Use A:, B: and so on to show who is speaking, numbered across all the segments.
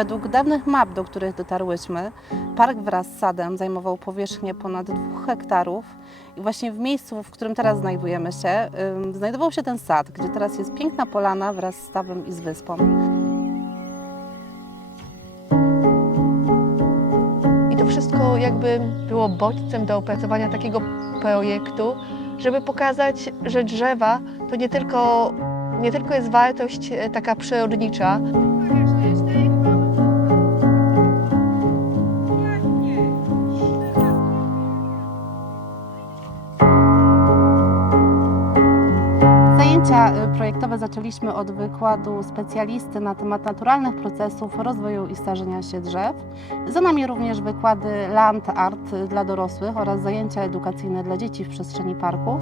A: Według dawnych map, do których dotarłyśmy, park wraz z sadem zajmował powierzchnię ponad 2 hektarów i właśnie w miejscu, w którym teraz znajdujemy się, znajdował się ten sad, gdzie teraz jest piękna polana wraz z stawem i z wyspą.
B: I to wszystko jakby było bodźcem do opracowania takiego projektu, żeby pokazać, że drzewa to nie tylko, nie tylko jest wartość e, taka przyrodnicza,
A: Zajęcia y, projektowe zaczęliśmy od wykładu specjalisty na temat naturalnych procesów rozwoju i starzenia się drzew. Za nami również wykłady Land Art dla dorosłych oraz zajęcia edukacyjne dla dzieci w przestrzeni parku.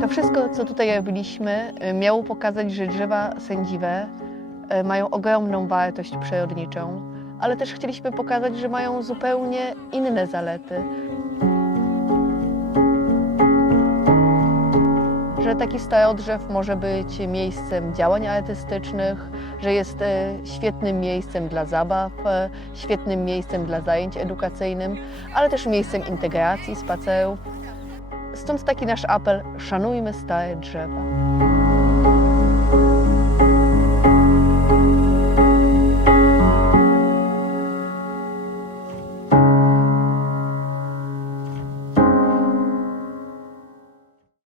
B: To wszystko, co tutaj robiliśmy, y, miało pokazać, że drzewa sędziwe mają ogromną wartość przyrodniczą, ale też chcieliśmy pokazać, że mają zupełnie inne zalety. Że taki starodrzew może być miejscem działań artystycznych, że jest e, świetnym miejscem dla zabaw, e, świetnym miejscem dla zajęć edukacyjnych, ale też miejscem integracji, spacerów. Stąd taki nasz apel: szanujmy stare drzewa.